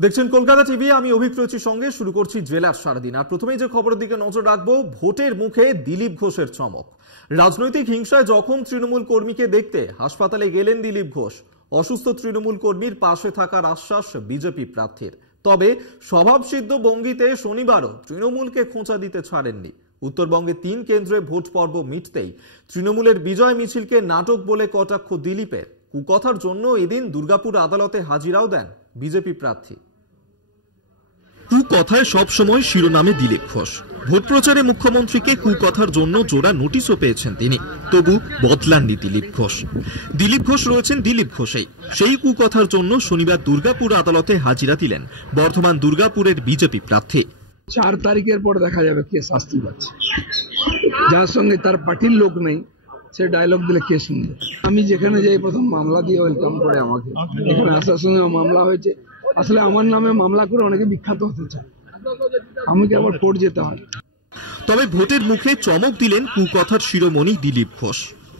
দেখছেন কলকাতা টিভি, আমি অভিক রয়েছি সঙ্গে। শুরু করছি জেলার সারাদিন। আর প্রথমেই যে খবরের দিকে নজর রাখবো, ভোটের মুখে দিলীপ ঘোষের চমক। রাজনৈতিক হিংসায় জখম তৃণমূল কর্মীকে দেখতে হাসপাতালে গেলেন দিলীপ ঘোষ। অসুস্থ তৃণমূল কর্মীর পাশে থাকার আশ্বাস বিজেপি প্রার্থীর। তবে স্বভাবসিদ্ধ ভঙ্গিতে শনিবারও তৃণমূলকে খোঁচা দিতে ছাড়েননি। উত্তরবঙ্গে 3 কেন্দ্রে ভোট পর্ব মিটতেই তৃণমূলের বিজয় মিছিলকে নাটক বলে কটাক্ষ দিলীপের। কুকথার জন্য এদিন দুর্গাপুর আদালতে হাজিরাও দেন বিজেপি প্রার্থী। কুকথায় সবসময় শিরোনামে দিলীপ ঘোষ। ভোট প্রচারে মুখ্যমন্ত্রীকে কুকথার জন্য জোড়া নোটিশও পেয়েছেন তিনি, তবু বদলাননি দিলীপ ঘোষ। দিলীপ ঘোষ রয়েছেন দিলীপ ঘোষেই। সেই কুকথার জন্য শনিবার দুর্গাপুর আদালতে হাজিরা দিলেন বর্ধমান দুর্গাপুরের বিজেপি প্রার্থী। 4 তারিখের পর দেখা যাবে কে শাস্তি পাচ্ছে। যার সঙ্গে তার পার্টির লোক নেই, সে ডায়লগ দিলে কে শুনবে। আমি যেখানে যাই প্রথম মামলা দিয়ে ওয়েলকাম করে আমাকে। এখানে আসার সঙ্গে মামলা হয়েছে। আসলে আমার নামে মামলা করে অনেকে বিখ্যাত হতে চায়, আমাকে আবার কোর্ট যেতে হয়। তবে ভোটের মুখে চমক দিলেন কুকথার শিরোমণি দিলীপ ঘোষ।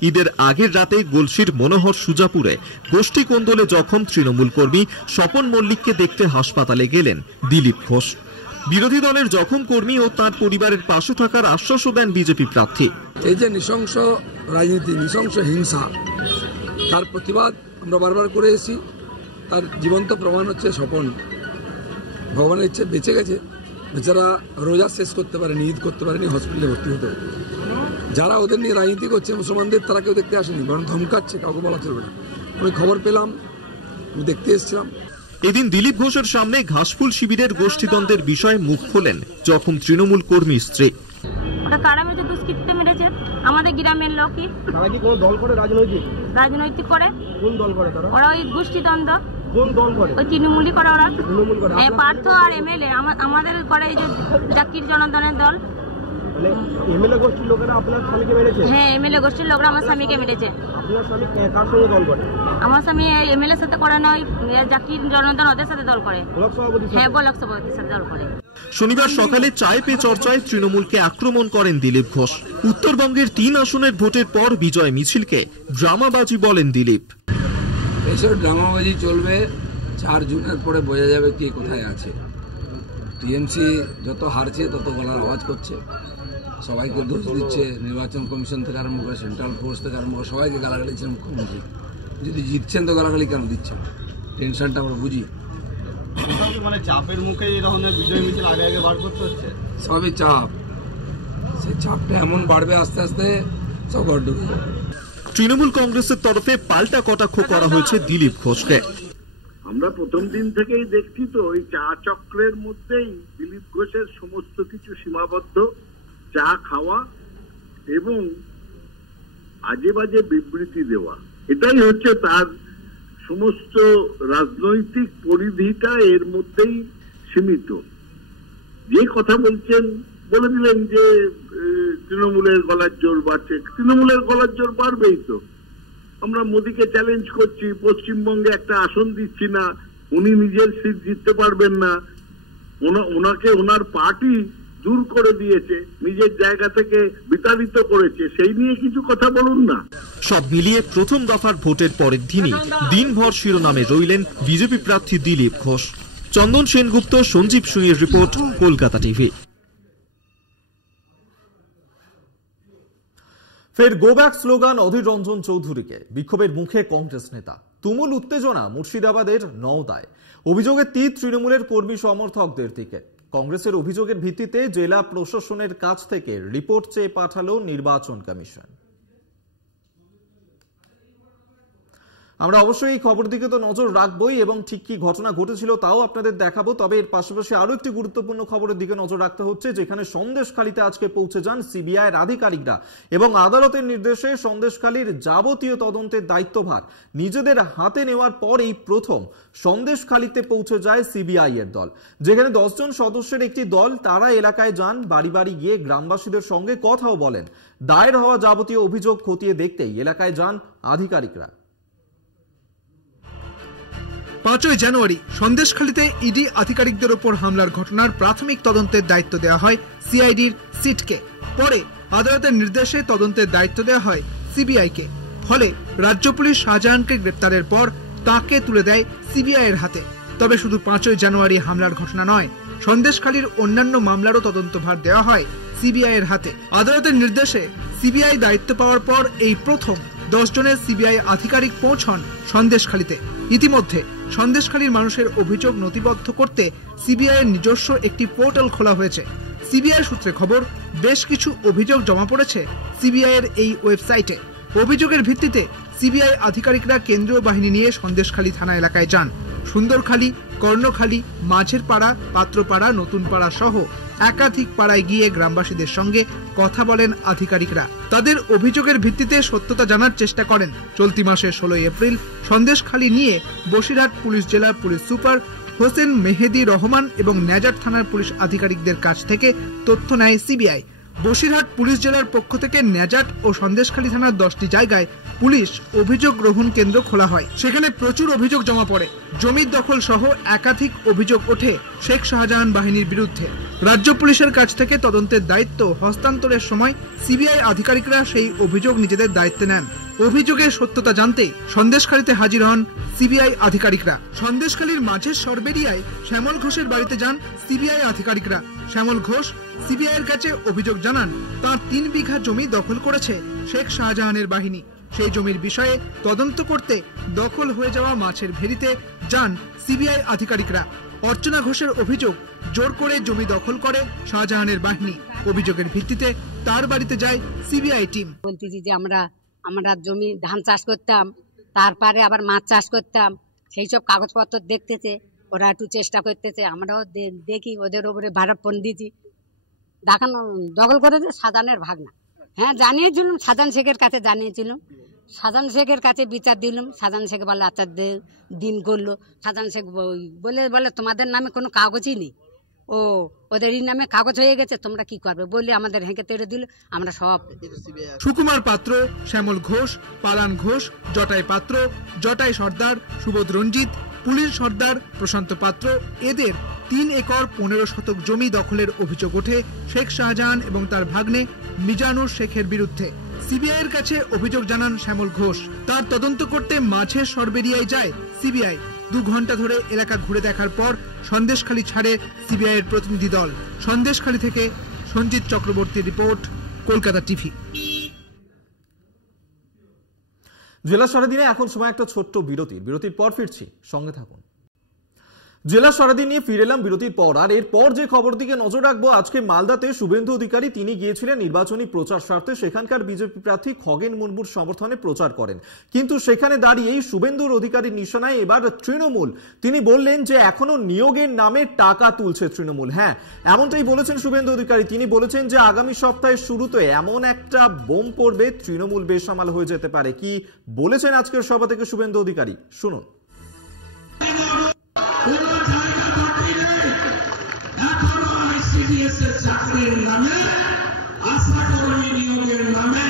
ঈদের আগের রাতে গলসির মনোহর সুজাপুরে গোষ্ঠী কোন্দলে জখম তৃণমূল কর্মী স্বপন মল্লিককে দেখতে হাসপাতালে গেলেন দিলীপ ঘোষ। বিরোধী দলের জখম কর্মী ও তার পরিবারের পাশে থাকার আশ্বাসও দেন বিজেপি প্রার্থী। এই যে নৃশংস রাজনীতি, নৃশংস হিংসা, তার প্রতিবাদ আমরা বারবার করে এসেছি। তার জীবন্ত প্রমাণ হচ্ছে স্বপন। ভগবানের ইচ্ছে বেঁচে গেছে, বেচারা রোজা শেষ করতে পারেনি, ঈদ করতে পারেনি, হসপিটালে ভর্তি হতে। যারা ওদের নিয়ে রাজনীতি করছে মুসলমানদের, তারা কেউ দেখতে আসেনি, বরং ধমকাচ্ছে, কাউকে বলা চলবে না। আমি খবর পেলাম, আমি দেখতে এসেছিলাম। এদিন দিলীপ ঘোষের সামনে ঘাসফুল শিবিরের গোষ্ঠীদ্বন্দ্বের বিষয়ে মুখ খোলেন জখম তৃণমূল কর্মী স্ত্রী। ওরা কারা মেরে দুষ্কৃতিতে মেরেছে আমাদের গ্রামের লোকই। তারা কি কোন দল করে রাজনৈতিক করে? কোন দল করে তারা? ওরা ওই গোষ্ঠীদ্বন্দ্ব। কোন দল করে? ওই তৃণমূলই করে ওরা। তৃণমূল করে? হ্যাঁ, পার্থ আর এমএলএ আমাদের করে এই যে জাকির জনার্দনের দল। মানে এমএলএ গোষ্ঠীর লোকেরা আপনার স্বামীকে মেরেছে? হ্যাঁ, এমএলএ গোষ্ঠীর লোকরা আমার স্বামীকে মেরেছে। আপনার স্বামী কার সঙ্গে দল করে? আমার স্বামী এমএলএ সাথে করে না, ওই জাকির জনার্দন ওদের সাথে দল করে। ব্লক সভাপতি? হ্যাঁ, ব্লক সভাপতির সাথে দল করে। শনিবার সকালে চায় পে চর্চায় তৃণমূলকে আক্রমণ করেন দিলীপ ঘোষ। উত্তরবঙ্গের 3 আসনের ভোটের পর বিজয় মিছিলকে ড্রামাবাজি বলেন দিলীপ। এসব ড্রামাবাজি চলবে, 4 জুনের পরে বোঝা যাবে কে কোথায় আছে। টিএমসি যত হারছে তত গলার আওয়াজ করছে, সবাইকে দোষ দিচ্ছে। নির্বাচন কমিশন থেকে আরম্ভ করে সেন্ট্রাল ফোর্স থেকে আরম্ভ করে সবাইকে গালাগালি দিচ্ছেন মুখ্যমন্ত্রী। যদি জিতছেন তো গালাগালি কেন দিচ্ছেন? টেনশনটা আমরা বুঝি। মানে চাপের মুখে এই ধরনের বিজয় মিছিল আগে বার করতে হচ্ছে। সবই চাপ, সেই চাপটা এমন বাড়বে আস্তে আস্তে সব ঘর ঢুকে যাবে। তৃণমূল কংগ্রেসের তরফে পাল্টা কটাক্ষ করা হয়েছে দিলীপ ঘোষকে। আমরা প্রথম দিন থেকেই দেখছি তো ওই চা চক্রের মধ্যেই দিলীপ ঘোষের সমস্ত কিছু সীমাবদ্ধ। চা খাওয়া এবং আজে বাজে বিবৃতি দেওয়া, এটাই হচ্ছে তার সমস্ত রাজনৈতিক পরিধিটা এর মধ্যেই সীমিত। যে কথা বলছেন, বলে দিলেন যে তৃণমূলের গলার জোর বাড়ছে। তৃণমূলের গলার জোর বাড়বেই তো। আমরা মোদীকে চ্যালেঞ্জ করছি, পশ্চিমবঙ্গে একটা আসন দিচ্ছি না, উনি নিজের সিট জিততে পারবেন না, ওনাকে ওনার পার্টি দূর করে দিয়েছে, নিজের জায়গা থেকে বিতাড়িত করেছে, সেই নিয়ে কিছু কথা বলুন না। সব মিলিয়ে প্রথম দফার ভোটের পরের দিনই দিনভর শিরোনামে রইলেন বিজেপি প্রার্থী দিলীপ ঘোষ। চন্দন সেনগুপ্ত, সঞ্জীব সুইয়ের রিপোর্ট, কলকাতা টিভি। ফের go back slogan Adhir Ranjan চৌধুরীকে। বিক্ষোভের মুখে কংগ্রেস নেতা। তুমুল উত্তেজনা মুর্শিদাবাদের নওদায়। অভিযোগের তীর তৃণমূলের কর্মী সমর্থকদের দিকে। কংগ্রেসের অভিযোগের ভিত্তিতে জেলা প্রশাসনের কাছ থেকে রিপোর্ট চেয়ে পাঠালো নির্বাচন কমিশন। আমরা অবশ্যই এই খবর দিকে তো নজর রাখবই এবং ঠিক কি ঘটনা ঘটেছিল তাও আপনাদের দেখাবো। তবে এর পাশাপাশি আরো একটি গুরুত্বপূর্ণ খবরের দিকে নজর রাখতে হচ্ছে, যেখানে সন্দেশখালীতে আজকে পৌঁছে যান সিবিআইয়ের আধিকারিকরা এবং আদালতের নির্দেশে সন্দেশখালীর যাবতীয় তদন্তের দায়িত্বভার নিজেদের হাতে নেওয়ার পরেই প্রথম সন্দেশখালীতে পৌঁছে যায় সিবিআই এর দল। যেখানে 10 জন সদস্যের একটি দল, তারা এলাকায় যান, বাড়ি বাড়ি গিয়ে গ্রামবাসীদের সঙ্গে কথাও বলেন। দায়ের হওয়া যাবতীয় অভিযোগ খতিয়ে দেখতেই এলাকায় যান আধিকারিকরা। 5ই জানুয়ারি সন্দেশখালীতে ইডি আধিকারিকদের উপর হামলার ঘটনার প্রাথমিক তদন্তের দায়িত্ব দেওয়া হয় সিআইডির সিটকে। পরে আদালতের নির্দেশে তদন্তের দায়িত্ব দেওয়া হয় সিবিআইকে। ফলে রাজ্য পুলিশ শাহজাহানকে গ্রেপ্তারের পর তাকে তুলে দেয় সিবিআই এর হাতে। তবে শুধু 5ই জানুয়ারি হামলার ঘটনা নয়, সন্দেশখালীর অন্যান্য মামলারও তদন্তভার দেওয়া হয় সিবিআই এর হাতে। আদালতের নির্দেশে সিবিআই দায়িত্ব পাওয়ার পর এই প্রথম 10 জনের সিবিআই আধিকারিক পৌঁছন সন্দেশখালীতে। ইতিমধ্যে সন্দেশখালীর মানুষের অভিযোগ নথিবদ্ধ করতে সিবিআই এর নিজস্ব একটি পোর্টাল খোলা হয়েছে। সিবিআই সূত্রে খবর, বেশ কিছু অভিযোগ জমা পড়েছে সিবিআই এর এই ওয়েবসাইটে। অভিযোগের ভিত্তিতে সিবিআই আধিকারিকরা কেন্দ্রীয় বাহিনী নিয়ে সন্দেশখালী থানা এলাকায় যান। সুন্দরখালী, কর্ণখালী, মাঝের পাড়া, পাত্রপাড়া, নতুন পাড়া সহ একাধিক পাড়ায় গিয়ে গ্রামবাসীদের সঙ্গে কথা বলেন আধিকারিকরা। তাদের অভিযোগের ভিত্তিতে সত্যতা জানার চেষ্টা করেন। চলতি মাসের 16 এপ্রিল সন্দেশখালী নিয়ে বসিরহাট পুলিশ জেলার পুলিশ সুপার হোসেন মেহেদি রহমান এবং নেজার থানার পুলিশ আধিকারিকদের কাছ থেকে তথ্য নেয় সিবিআই। বসিরহাট পুলিশ জেলার পক্ষ থেকে নেজাট ও সন্দেশখালী থানার 10টি জায়গায় পুলিশ অভিযোগ গ্রহণ কেন্দ্র খোলা হয়। সেখানে প্রচুর অভিযোগ জমা পড়ে। জমির দখল সহ একাধিক অভিযোগ ওঠে শেখ শাহজাহান বাহিনীর বিরুদ্ধে। রাজ্য পুলিশের কাছ থেকে তদন্তের দায়িত্ব হস্তান্তরের সময় সিবিআই আধিকারিকরা সেই অভিযোগ নিজেদের দায়িত্বে নেন। অভিযোগের সত্যতা জানতে সন্দেশখালীতে হাজির হন সিবিআই আধিকারিকরা। সন্দেশখালীর মাঝের সরবেরিয়ায় শ্যামল ঘোষের বাড়িতে যান সিবিআই আধিকারিকরা। শ্যামল ঘোষ সিবিআই এর কাছে অভিযোগ জানান, তার 3 বিঘা জমি দখল করেছে শেখ শাহজাহানের বাহিনী। সেই জমির বিষয়ে তদন্ত করতে দখল হয়ে যাওয়া মাছের ভেড়িতে যান সিবিআই আধিকারিকরা। অর্চনা ঘোষের অভিযোগ, জোর করে জমি দখল করে শাহজাহানের বাহিনী। অভিযোগের ভিত্তিতে তার বাড়িতে যায় সিবিআই টিম। বলতেছি যে আমরা জমি ধান চাষ করতাম, তারপরে আবার মাছ চাষ করতাম, সেই সব কাগজপত্র দেখতেছে, ওরা একটু চেষ্টা করতেছে, আমরাও দেখি, ওদের ওপরে ভাড়াপন দিয়েছি। দেখানো দখল করেছে শাহজাহানের ভাগনা। হ্যাঁ, জানিয়েছিলাম, শাহজাহান শেখের কাছে জানিয়েছিলাম। শাহজাহান শেখের কাছে বিচার দিলাম। শাহজাহান শেখ বলে আচ্ছা দিন করলো। শাহজাহান শেখ বলে তোমাদের নামে কোনো কাগজই নেই, ওদেরই নামে কাগজ হয়ে গেছে, তোমরা কি করবে বলে আমাদের হেঁকে তেড়ে দিল। আমরা সব সুকুমার পাত্র, শ্যামল ঘোষ, পালান ঘোষ, জটাই পাত্র, জটাই সর্দার, সুবোধ রঞ্জিত, পুলিশ সর্দার, প্রশান্ত পাত্র, এদের 3 একর 15 শতক জমি দখলের অভিযোগ ওঠে শেখ শাহজাহান এবং তার ভাগ্নে মিজানুর শেখের বিরুদ্ধে। সিবিআই এর কাছে অভিযোগ জানান শ্যামল ঘোষ। তার তদন্ত করতে মাঝের সরবেরিয়ায় যায় সিবিআই। 2 ঘন্টা ধরে এলাকা ঘুরে দেখার পর সন্দেশখালী ছাড়ে সিবিআই এর প্রতিনিধি দল। সন্দেশখালী থেকে সঞ্জিত চক্রবর্তীর রিপোর্ট, কলকাতা টিভি। জেলা সারাদিনে এখন সময় একটা ছোট্ট বিরতির পর ফিরছি, সঙ্গে থাকুন। জেলা সারাদিন নিয়ে ফিরে এলাম বিরতির পর। আর এরপর যে খবর দিকে নজর রাখবো, আজকে মালদাতে শুভেন্দু অধিকারী তিনি গিয়েছিলেন নির্বাচনী প্রচার স্বার্থে। সেখানকার বিজেপি প্রার্থী খগেন মুর্মুর সমর্থনে প্রচার করেন, কিন্তু সেখানে দাঁড়িয়েই শুভেন্দুর অধিকারীর নিশানায় এবার তৃণমূল। তিনি বললেন যে এখনো নিয়োগের নামে টাকা তুলছে তৃণমূল। হ্যাঁ, এমনটাই বলেছেন শুভেন্দু অধিকারী। তিনি বলেছেন যে আগামী সপ্তাহের শুরুতে এমন একটা বোম পড়বে, তৃণমূল বেসামাল হয়ে যেতে পারে। কি বলেছেন আজকের সভা থেকে শুভেন্দু অধিকারী, শুনুন। চাকরির নামে, আশা কর্মী নিয়োগের নামে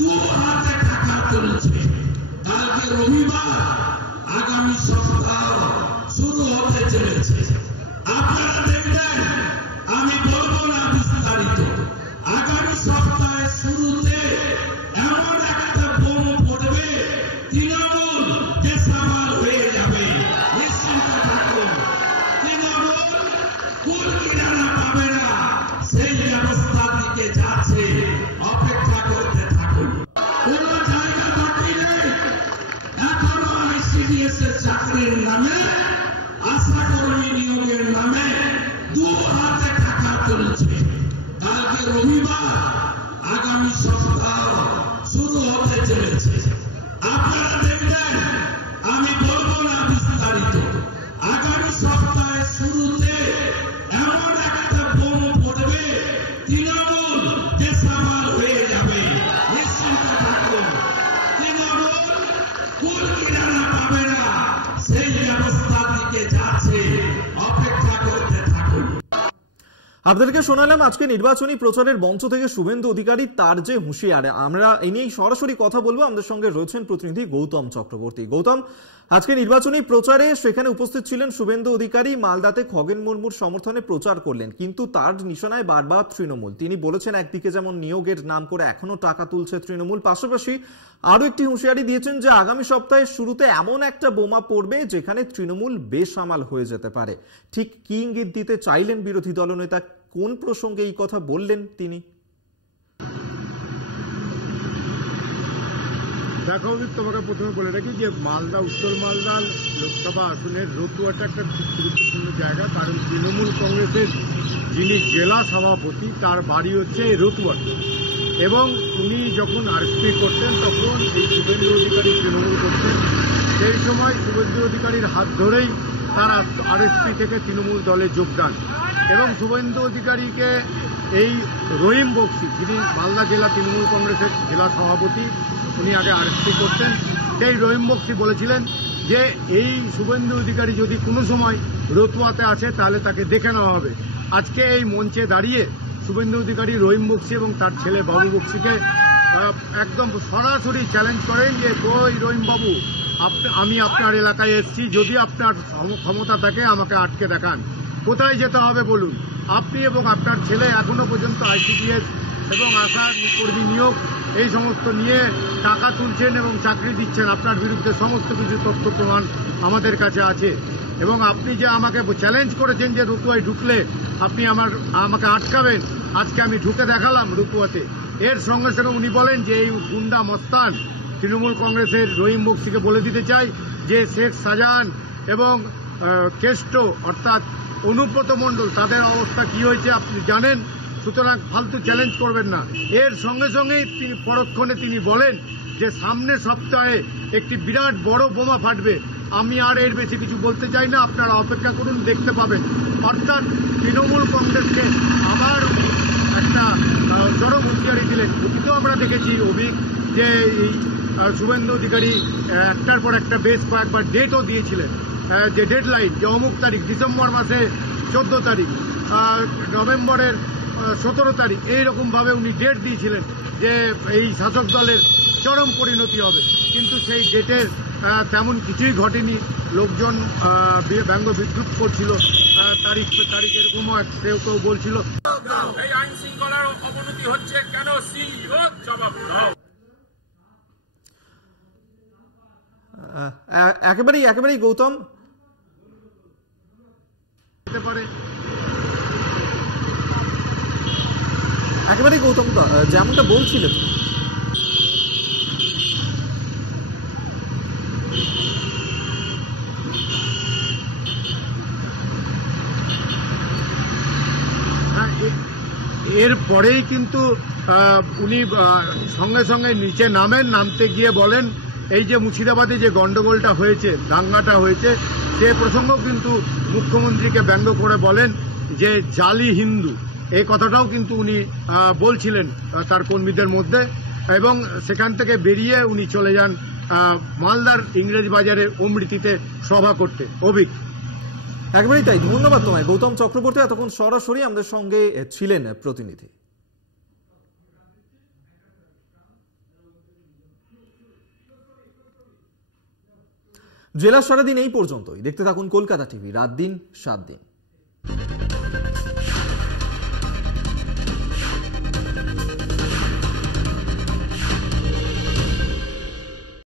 2 হাতে টাকা তুলছে। কালকে রবিবার, আগামী সপ্তাহ শুরু হতে চলেছে। আপনারা দেখবেন, আমি বলবো না বিস্তারিত, আগামী সপ্তাহের শুরুতে এমন একটা বোম পড়বে, তৃণমূল বেসামাল হয়ে যাবে। নিশ্চিন্ত থাকুন, তৃণমূল কুল কিনারা পাবে না, সেই ব্যবস্থার দিকে যাচ্ছে। অপেক্ষা করতে থাকুন। কোন জায়গা বাকি নেই। এখনো আইসিডিএস এর চাকরির নামে, আশা কর্মী নিয়োগের নামে 2 হাতে টাকা তুলছে। কালকে রবিবার, আগামী সপ্তাহ শুরু হতে চলেছে। আপনারা দেখবেন, আমি বলবো না বিস্তারিত, আগামী সপ্তাহের শুরুতে এমন একটা বোম পড়বে, তৃণমূল বেসামাল হয়ে যাবে। নিশ্চিন্ত থাকুন, তৃণমূল কুল কিনারা পাবে না, সেই ব্যবস্থার দিকে যাচ্ছে। অপেক্ষা করতে থাকুন। আপনাদেরকে শোনালাম আজকে নির্বাচনী প্রচারের মঞ্চ থেকে শুভেন্দু অধিকারী তার যে হুঁশিয়ার। আমরা এই নিয়ে সরাসরি কথা বলবো। আমাদের সঙ্গে রয়েছেন প্রতিনিধি গৌতম চক্রবর্তী। গৌতম, আজকে নির্বাচনী প্রচারে সেখানে উপস্থিত ছিলেন শুভেন্দু অধিকারী। মালদাতে খগেন মুর্মুর সমর্থনে প্রচার করলেন, কিন্তু তার নিশানায় বারবার তৃণমূল। তিনি বলেছেন একদিকে যেমন নিয়োগের নাম করে এখনো টাকা তুলছে তৃণমূল, পাশাপাশি আরো একটি হুঁশিয়ারি দিয়েছেন যে আগামী সপ্তাহের শুরুতে এমন একটা বোমা পড়বে যেখানে তৃণমূল বেসামাল হয়ে যেতে পারে। ঠিক কি ইঙ্গিত দিতে চাইলেন বিরোধী দলনেতা, কোন প্রসঙ্গে এই কথা বললেন তিনি? দেখো তোমাকে প্রথমে বলে রাখি যে মালদা, উত্তর মালদা লোকসভা আসনের রতুয়াটা একটা খুব গুরুত্বপূর্ণ জায়গা, কারণ তৃণমূল কংগ্রেসের যিনি জেলা সভাপতি তার বাড়ি হচ্ছে এই রতুয়াতে, এবং উনি যখন আরএসপি করতেন তখন এই শুভেন্দু অধিকারী তৃণমূল করতেন। সেই সময় শুভেন্দু অধিকারীর হাত ধরেই তার আরএসপি থেকে তৃণমূল দলে যোগদান, এবং শুভেন্দু অধিকারীকে এই রহিম বক্সি, যিনি মালদা জেলা তৃণমূল কংগ্রেসের জেলা সভাপতি, উনি আগে আরএসপি করতেন, সেই রহিম বক্সি বলেছিলেন যে এই শুভেন্দু অধিকারী যদি কোনো সময় রতুয়াতে আসে তাহলে তাকে দেখে নেওয়া হবে। আজকে এই মঞ্চে দাঁড়িয়ে শুভেন্দু অধিকারী রহিম বক্সি এবং তার ছেলে বাবু বক্সিকে একদম সরাসরি চ্যালেঞ্জ করেন যে কই রহিম বাবু, আমি আপনার এলাকায় এসেছি, যদি আপনার ক্ষমতা থাকে আমাকে আটকে দেখান, কোথায় যেতে হবে বলুন। আপনি এবং আপনার ছেলে এখনো পর্যন্ত আইসিডিএস এবং আশা কর্মী নিয়োগ এই সমস্ত নিয়ে টাকা তুলছেন এবং চাকরি দিচ্ছেন। আপনার বিরুদ্ধে সমস্ত কিছু তথ্য প্রমাণ আমাদের কাছে আছে, এবং আপনি যে আমাকে চ্যালেঞ্জ করেছেন যে রতুয়ায় ঢুকলে আপনি আমাকে আটকাবেন, আজকে আমি ঢুকে দেখালাম রতুয়াতে। এর সঙ্গে সঙ্গে উনি বলেন যে এই গুন্ডা মস্তান তৃণমূল কংগ্রেসের রহিম বক্সিকে বলে দিতে চাই যে শেখ শাহজাহান এবং কেষ্ট অর্থাৎ অনুব্রত মণ্ডল তাদের অবস্থা কি হয়েছে আপনি জানেন, সুতরাং ফালতু চ্যালেঞ্জ করবেন না। এর সঙ্গে সঙ্গেই তিনি পরক্ষণে তিনি বলেন যে সামনের সপ্তাহে একটি বিরাট বড় বোমা ফাটবে। আমি আর এর বেশি কিছু বলতে চাই না, আপনারা অপেক্ষা করুন, দেখতে পাবেন। অর্থাৎ তৃণমূল কংগ্রেসকে আবার একটা চরম হুঁশিয়ারি দিলেন। অতীতেও আমরা দেখেছি অভিক যে এই শুভেন্দু অধিকারী একটার পর একটা বেশ কয়েকবার ডেটও দিয়েছিলেন, যে ডেডলাইন যে অমুক তারিখ, ডিসেম্বর মাসে 14 তারিখ, নভেম্বরের 17 তারিখ, এইরকমভাবে উনি ডেট দিয়েছিলেন যে এই শাসক দলের চরম পরিণতি হবে, কিন্তু সেই ডেটের তেমন কিছুই ঘটেনি। লোকজন ব্যঙ্গ বিদ্রুপ করছিল, তারিখ এরকমও কেউ কেউ বলছিল এই আইন শৃঙ্খলার অবনতি হচ্ছে কেন, সিইও জবাব দাও। একেবারেই গৌতম, যেমনটা বলছিলেন এরপরেই কিন্তু উনি সঙ্গে সঙ্গে নিচে নামতে গিয়ে বলেন এই যে মুর্শিদাবাদে যে গন্ডগোলটা হয়েছে, দাঙ্গাটা হয়েছে, সে প্রসঙ্গ কিন্তু মুখ্যমন্ত্রীকে ব্যঙ্গ করে বলেন যে জালি হিন্দু, এই কথাটাও কিন্তু উনি বলছিলেন তার কর্মীদের মধ্যে, এবং সেখান থেকে বেরিয়ে উনি চলে যান মালদার ইংরেজ বাজারের অমৃতিতে সভা করতে। অভিক, একবারই তাই। ধন্যবাদ তোমায় গৌতম চক্রবর্তী, এতক্ষণ সরাসরি আমাদের সঙ্গে ছিলেন প্রতিনিধি। জেলা সারাদিন এই পর্যন্তই। দেখতে থাকুন কলকাতা টিভি, রাত দিন 7 দিন।